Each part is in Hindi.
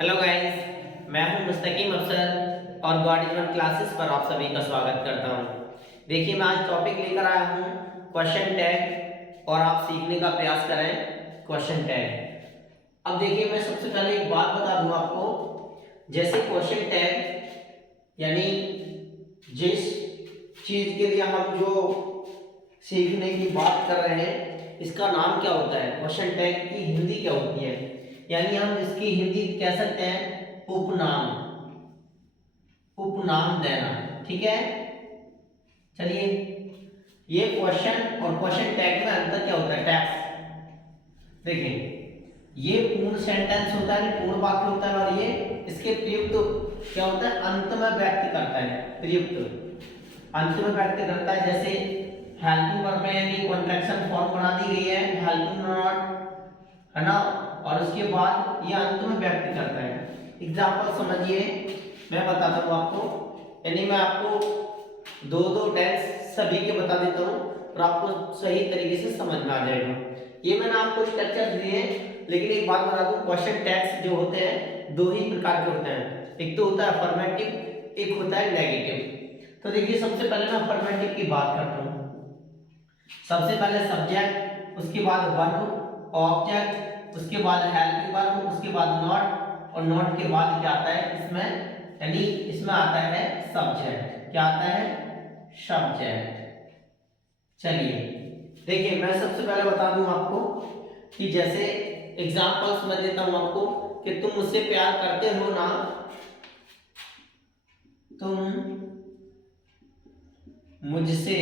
हेलो गाइस, मैं हूं मुस्तकीम अफसर और गॉड इज वन क्लासेस पर आप सभी का स्वागत करता हूं। देखिए, मैं आज टॉपिक लेकर आया हूं क्वेश्चन टैग और आप सीखने का प्रयास करें क्वेश्चन टैग। अब देखिए, मैं सबसे पहले एक बात बता दूं आपको। जैसे क्वेश्चन टैग यानी जिस चीज के लिए हम जो सीखने की बात कर रहे हैं, इसका नाम क्या होता है? क्वेश्चन टैग की हिंदी क्या होती है? यानी हम इसकी हिंदी कह सकते हैं उपनाम। उपनाम देना, ठीक है। चलिए, ये क्वेश्चन और क्वेश्चन टैग में अंतर क्या होता है? टैग्स देखिए, ये पूर्ण सेंटेंस होता है, पूर्ण वाक्य होता है, और ये इसके प्रयुक्त क्या होता है? अंत में व्यक्त करता है। प्रयुक्त अंत में व्यक्त करता है। जैसे हेल्पिंग वर्ब में यदि कॉन्ट्रैक्शन फॉर्म बना दी गई है, हेल्पिंग नॉट, है ना, और उसके बाद ये अंत में व्यक्त करता है। एग्जांपल समझिए, मैं बताता हूँ आपको। यानी मैं आपको दो दो टेंस सभी के बता देता हूँ और आपको सही तरीके से समझ में आ जाएगा। ये मैंने आपको स्ट्रक्चर दिए हैं, लेकिन एक बात बता दूं, क्वेश्चन टैग्स जो होते हैं दो ही प्रकार के होते हैं। एक तो होता है अफर्मेटिव, एक होता है नेगेटिव। तो देखिए, सबसे पहले मैं अफर्मेटिव की बात करता हूँ। सबसे पहले सब्जेक्ट, उसके बाद वर्ब, ऑब्जेक्ट, उसके बाद हेल्पिंग वर्ब, उसके बाद नॉट, और नॉट के बाद क्या आता है इसमें? यानी इसमें आता है सब्जेक्ट। क्या आता है? सब्जेक्ट। चलिए, देखिए, मैं सबसे पहले बता दूं आपको कि जैसे एग्जांपल्स मैं देता हूं आपको कि तुम मुझसे प्यार करते हो ना, तुम मुझसे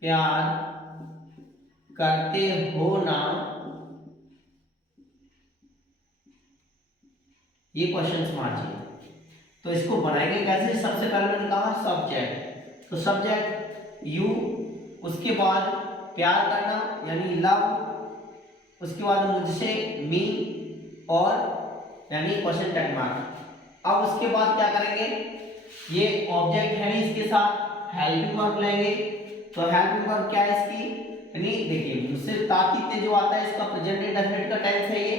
प्यार करते हो ना, ये क्वेश्चन समझिए। तो इसको बनाएंगे कैसे? सबसे पहले मैंने कहा सब्जेक्ट, तो सब्जेक्ट यू, उसके बाद प्यार करना यानी लव, उसके बाद मुझसे मी, और यानी क्वेश्चन टैग मार्क। अब उसके बाद क्या करेंगे? ये ऑब्जेक्ट है, इसके साथ हेल्पिंग वर्ब लेंगे। तो हेल्पिंग वर्ब क्या है इसकी? यानी देखिए, मुझसे ताकीते जो आता है, इसका प्रेजेंट इंडेफिनिट का टेंस है ये।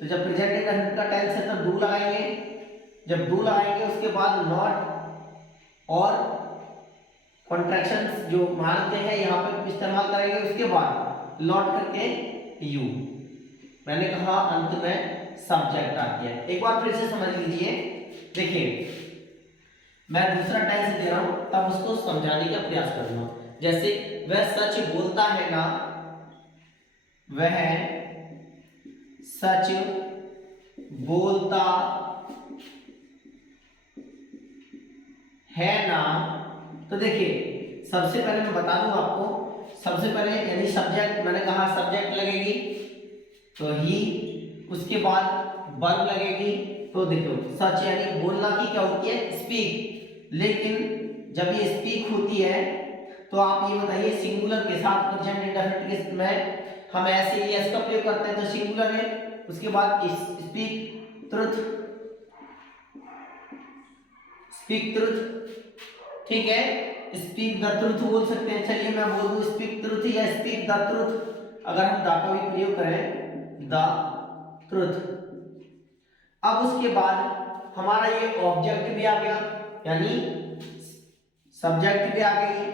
तो जब प्रेजेंट इंडेफिनिट का टेंस है तो डू लगाएंगे। जब डू लगाएंगे उसके बाद नॉट और कॉन्ट्रैक्शंस जो मानते हैं यहाँ पे इस्तेमाल करेंगे। उसके बाद लौट करके यू, मैंने कहा अंत में सब्जेक्ट आती है। एक बार फिर से समझ लीजिए। देखिए, मैं दूसरा टेंस दे रहा हूं, तब उसको समझाने का प्रयास करूंगा। जैसे वह सच बोलता है ना, वह सच बोलता है ना। तो देखिए, सबसे पहले मैं बता दूं आपको, सबसे पहले यानी सब्जेक्ट, मैंने कहा सब्जेक्ट लगेगी तो ही, उसके बाद वर्ब लगेगी। तो देखो, सच यानी बोलना की क्या होती है? स्पीक। लेकिन जब ये स्पीक होती है तो आप ये बताइए, सिंगुलर के साथ प्रेजेंट इंडेफिनिट के में हम ऐसे ही एस का प्रयोग करते हैं, तो सिंगुलर है। उसके बाद स्पीक ट्रुथ, स्पीक ट्रुथ, ठीक है। स्पीक द ट्रुथ बोल सकते हैं। चलिए, मैं बोल दूं स्पीक ट्रुथ या स्पीक द ट्रुथ। अगर हम द का भी प्रयोग करें, द ट्रुथ। अब उसके बाद हमारा ये ऑब्जेक्ट भी आ गया, यानी सब्जेक्ट भी आ गई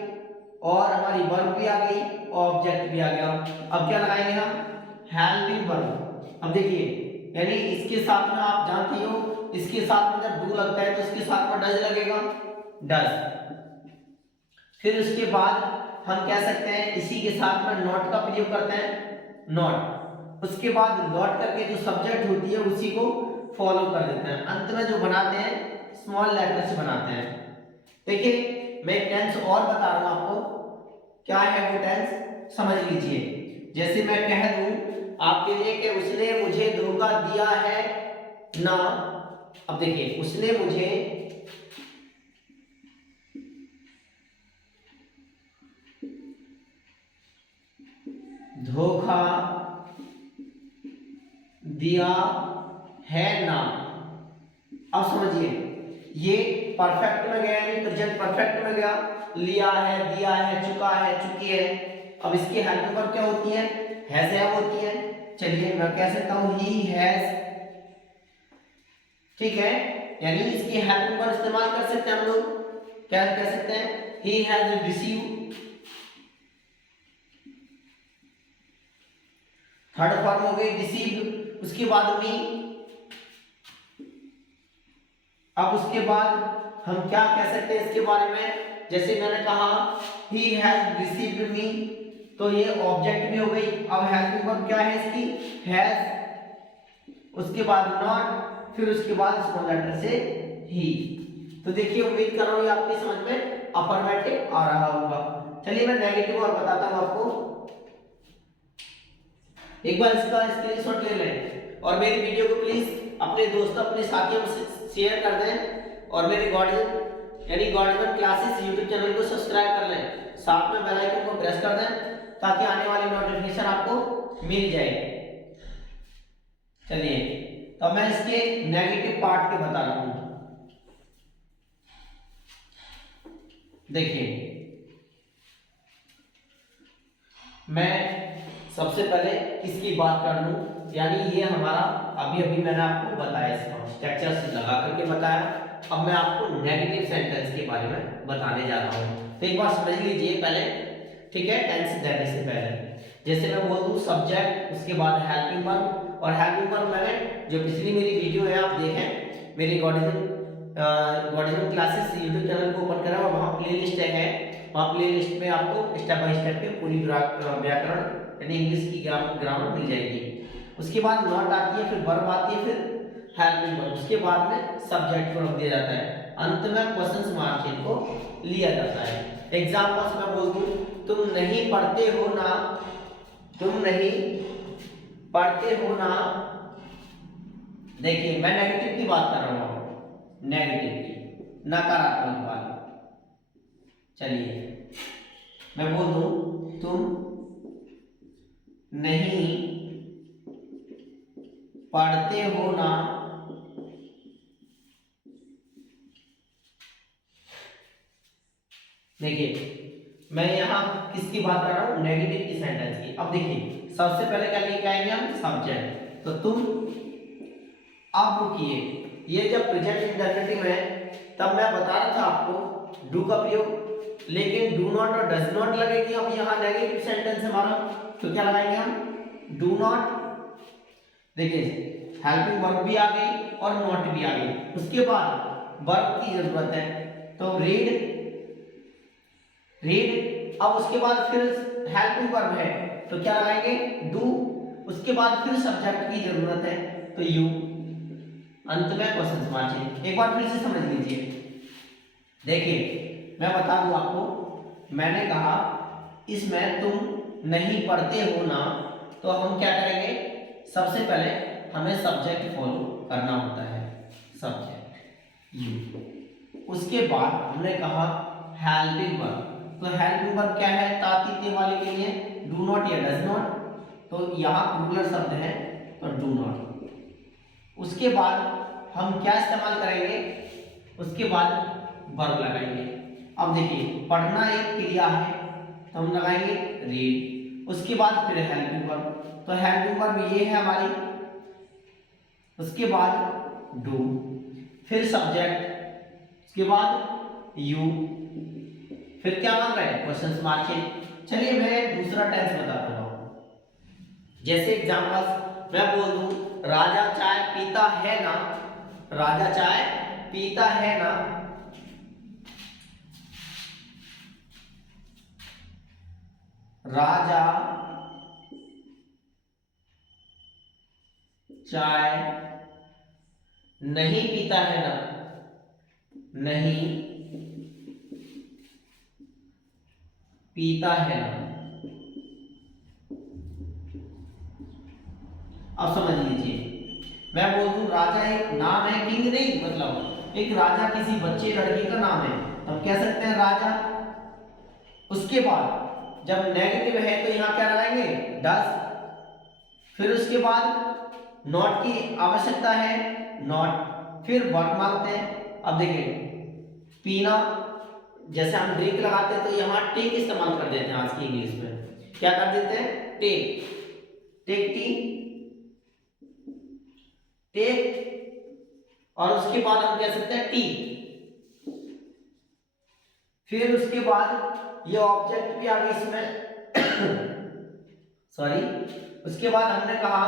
और हमारी वर्ब भी आ गई, ऑब्जेक्ट भी आ गया। अब क्या लगाएंगे हम? Helping verb. अब देखिए, यानी इसके साथ में आप जानती हो, इसके साथ में जब डू लगता है तो इसके साथ में डज लगेगा, डज। फिर उसके बाद हम कह सकते हैं इसी के साथ में नॉट का प्रयोग करते हैं, नॉट। उसके बाद लौट करके जो सब्जेक्ट होती है उसी को फॉलो कर देते हैं। अंत में जो बनाते हैं स्मॉल लेटर से बनाते हैं। देखिए, मैं एक टेंस और बता रहा हूं आपको, क्या है वो टेंस समझ लीजिए। जैसे मैं कह दूं आपके लिए कि उसने मुझे धोखा दिया है ना। अब देखिए, उसने मुझे धोखा दिया है ना। अब समझिए, ये परफेक्ट में गया यानी प्रेजेंट परफेक्ट में गया। लिया है, दिया है, चुका है, चुकी है। अब इसकी हेल्पिंग वर्ब क्या होती है? हैव होती है। चलिए मैं कह सकता हूं ही हैज, ठीक है, यानी इसकी हेल्पिंग वर्ब इस्तेमाल कर सकते हैं हम लोग। क्या कह सकते हैं, he has receive. Third form हो गई रिसीव्ड, उसके बाद मी। अब उसके बाद हम क्या कह सकते हैं इसके बारे में, जैसे मैंने कहा ही हैज रिसीव्ड मी, तो ये ऑब्जेक्ट भी हो गई। अब हेल्पिंग वर्ब क्या है इसकी, हैज, उसके बाद नॉट, फिर उसके बाद स्मॉल लेटर से ही। तो देखिए उम्मीद कर रहा हूं आपकी समझ में अफर्मेटिव आ रहा होगा। चलिए मैं नेगेटिव और बताता हूं आपको। एक बार इसका स्क्रीनशॉट ले लें और मेरी वीडियो को प्लीज अपने दोस्तों अपने साथियों से शेयर कर दें और मेरे गॉर्डियन यानी गॉर्डियन क्लासेस यूट्यूब चैनल को सब्सक्राइब कर लें, साथ में बेल आइकन को प्रेस कर दें ताकि आने वाली नोटिफिकेशन आपको मिल जाए। चलिए तो मैं इसके नेगेटिव पार्ट के बता रहा हूं। देखिए मैं सबसे पहले इसकी बात कर लूं, यानी ये हमारा अभी अभी मैंने आपको बताया, इसका स्ट्रक्चर से लगा करके बताया। अब मैं आपको नेगेटिव सेंटेंस के बारे में बताने जा रहा हूं। तो एक बार समझ लीजिए पहले, ठीक है, टेंस देने से पहले जैसे मैं बोल दूं सब्जेक्ट, उसके बाद हेल्पिंग वर्ब, और हेल्पिंग वर्ब मैंने जो पिछली मेरी वीडियो है आप देखें, मेरी गॉर्डियन क्लासेस यूट्यूब चैनल को ओपन करें और वहाँ प्लेलिस्ट है, वहाँ प्लेलिस्ट में आपको स्टेप बाय स्टेप पे पूरी व्याकरण यानी इंग्लिश की ग्रामर मिल जाएगी। उसके बाद नॉट आती है, फिर वर्ब आती है, फिर हेल्पिंग वर्ब, उसके बाद में सब्जेक्ट को रख दिया जाता है, अंत में क्वेश्चन मार्क चिन्ह को लिया जाता है। एग्जांपल्स मैं बोल दूं, तुम नहीं पढ़ते हो ना, तुम नहीं पढ़ते हो ना। देखिए मैं नेगेटिव की बात कर रहा हूं, नेगेटिव की, नकारात्मक वाली। चलिए मैं बोल दूं, तुम नहीं पढ़ते हो ना। देखिए मैं यहां किसकी बात कर रहा हूं, नेगेटिव की सेंटेंस की। अब देखिए सबसे पहले क्या लेके आएंगे हम, सब्जेक्ट। तो तुम, अब रुकिए, ये जब प्रेजेंट इंडेफिनिटिव है तब मैं बता रहा था आपको डू का प्रयोग, लेकिन डू नॉट और डज नॉट लगेगी। अब यहाँ नेगेटिव सेंटेंस हमारा, तो क्या लगाएंगे हम, डू नॉट। देखिए हेल्पिंग वर्ब भी आ गई और नॉट भी आ गई, उसके बाद वर्ब की जरूरत है, तो रीड, रीड। अब उसके बाद फिर हेल्पिंग वर्ब है तो क्या लगाएंगे, डू, उसके बाद फिर सब्जेक्ट की जरूरत है तो यू, अंत में क्वेश्चन मार्क चिन्ह। एक बार फिर से समझ लीजिए। देखिए मैं बता दूं आपको, मैंने कहा इसमें तुम नहीं पढ़ते हो ना, तो हम क्या करेंगे, सबसे पहले हमें सब्जेक्ट फॉलो करना होता है, सब्जेक्ट यू। उसके बाद हमने कहा हेल्पिंग वर्ब, तो हेल्पिंग वर्ब क्या है, तातीते वाले के लिए डू नॉट या डज नॉट, तो यहाँ प्लूरल शब्द है तो डू नॉट। उसके बाद हम क्या इस्तेमाल करेंगे, उसके बाद वर्ब लगाएंगे। अब देखिए पढ़ना एक क्रिया है तो हम लगाएंगे रीड, उसके बाद फिर हेल्पिंग वर्ब, तो हेल्पिंग वर्ब ये है हमारी, उसके बाद डू, फिर सब्जेक्ट, उसके बाद यू, फिर क्या बन रहा है, क्वेश्चन मार्क चिन्ह। चलिए मैं दूसरा टेंस बताता हूँ। जैसे एग्जांपल्स मैं बोल दूं, राजा चाय पीता है ना, राजा चाय पीता है ना। राजा चाय नहीं पीता है ना, नहीं पीता है ना। अब समझ लीजिए, मैं बोल दूं राजा एक नाम है, किंग नहीं, मतलब एक राजा किसी बच्चे लड़के का नाम है, तो हम कह सकते हैं राजा। उसके बाद जब नेगेटिव है तो यहाँ क्या लगाएंगे, डस, फिर उसके बाद नॉट की आवश्यकता है, नॉट, फिर वर्ब मांगते हैं। अब देखिए पीना, जैसे हम ड्रिंक लगाते हैं तो यहाँ टेक इस्तेमाल कर देते हैं, आज की इंग्लिश में क्या कर देते हैं, टेक। टेक टी, टेक, और उसके बाद हम कह सकते हैं टी। फिर उसके बाद ये ऑब्जेक्ट भी आ गई इसमें सॉरी, उसके बाद हमने कहा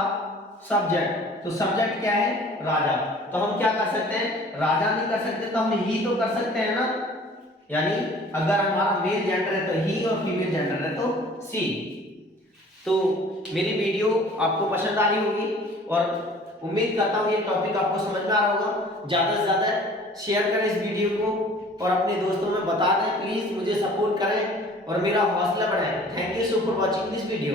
सब्जेक्ट, तो सब्जेक्ट क्या है, राजा। तो हम क्या कर सकते हैं, राजा नहीं कर सकते तो हम ही तो कर सकते हैं ना, यानी अगर हमारा मेल जेंडर है तो ही और फीमेल जेंडर है तो सी। तो मेरी वीडियो आपको पसंद आ रही होगी और उम्मीद करता हूँ ये टॉपिक आपको समझ में आ रहा होगा। ज़्यादा से ज़्यादा शेयर करें इस वीडियो को और अपने दोस्तों में बता दें, प्लीज़ मुझे सपोर्ट करें और मेरा हौसला बढ़ाएं। Thank you so for watching this video.